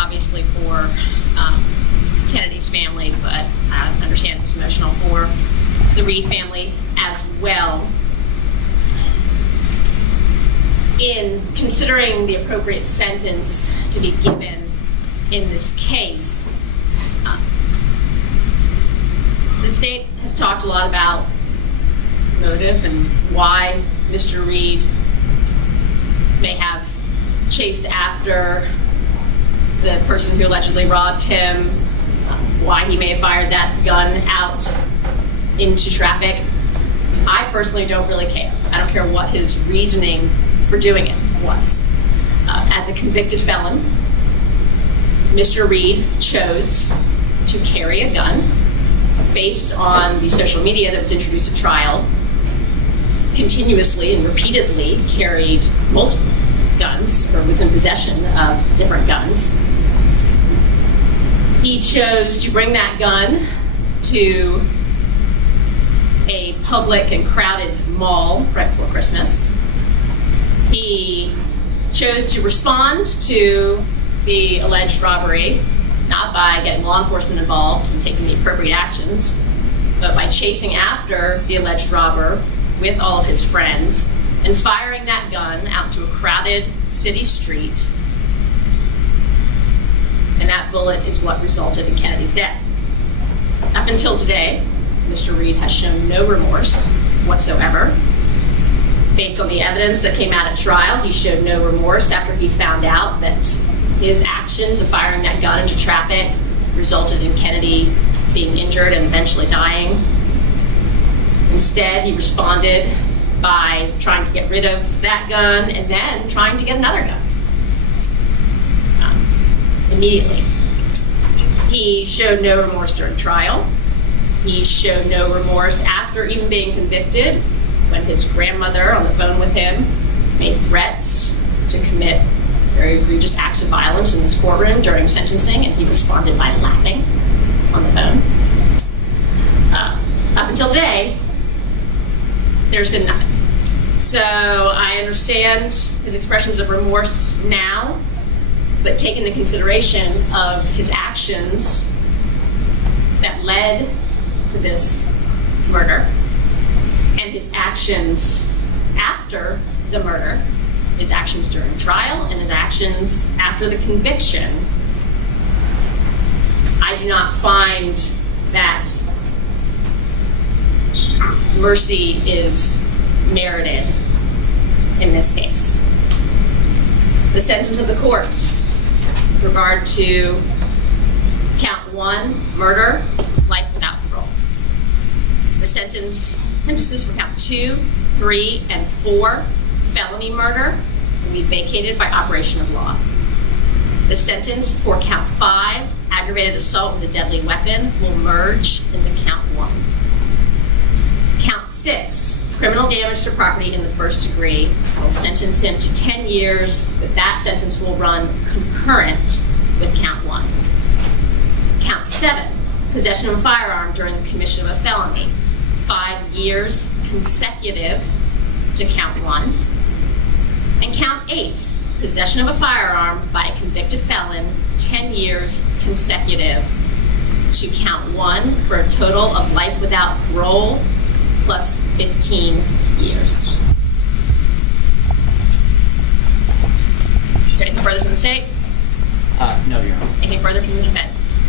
obviously for Kennedy's family, but I understand it was emotional for the Reed family as well. In considering the appropriate sentence to be given in this case, the state has talked a lot about motive and why Mr. Reed may have chased after the person who allegedly robbed him, why he may have fired that gun out into traffic. I personally don't really care. I don't care what his reasoning for doing it was. As a convicted felon, Mr. Reed chose to carry a gun based on the social media that was introduced at trial, continuously and repeatedly carried multiple guns, or was in possession of different guns. He chose to bring that gun to a public and crowded mall right before Christmas. He chose to respond to the alleged robbery, not by getting law enforcement involved and taking the appropriate actions, but by chasing after the alleged robber with all of his friends and firing that gun out to a crowded city street. And that bullet is what resulted in Kennedy's death. Up until today, Mr. Reed has shown no remorse whatsoever. Based on the evidence that came out at trial, he showed no remorse after he found out that his actions of firing that gun into traffic resulted in Kennedy being injured and eventually dying. Instead, he responded by trying to get rid of that gun and then trying to get another gun. Immediately. He showed no remorse during trial. He showed no remorse after even being convicted, when his grandmother on the phone with him made threats to commit very egregious acts of violence in this courtroom during sentencing, and he responded by laughing on the phone. Up until today, there's been nothing. So I understand his expressions of remorse now, but taking the consideration of his actions that led to this murder and his actions after the murder, his actions during trial and his actions after the conviction, I do not find that mercy is merited in this case. The sentence of the court with regard to count 1, murder, is life without parole. The sentences for count 2, 3, and 4, felony murder, will be vacated by operation of law. The sentence for count 5, aggravated assault with a deadly weapon, will merge into count 1. Count 6, criminal damage to property in the first degree, I will sentence him to 10 years, but that sentence will run concurrent with count 1. Count 7, possession of a firearm during the commission of a felony, 5 years consecutive to count 1. And count 8, possession of a firearm by a convicted felon, 10 years consecutive to count 1, for a total of life without parole plus 15 years. Is there anything further from the state? No, Your Honor. Anything further from the defense?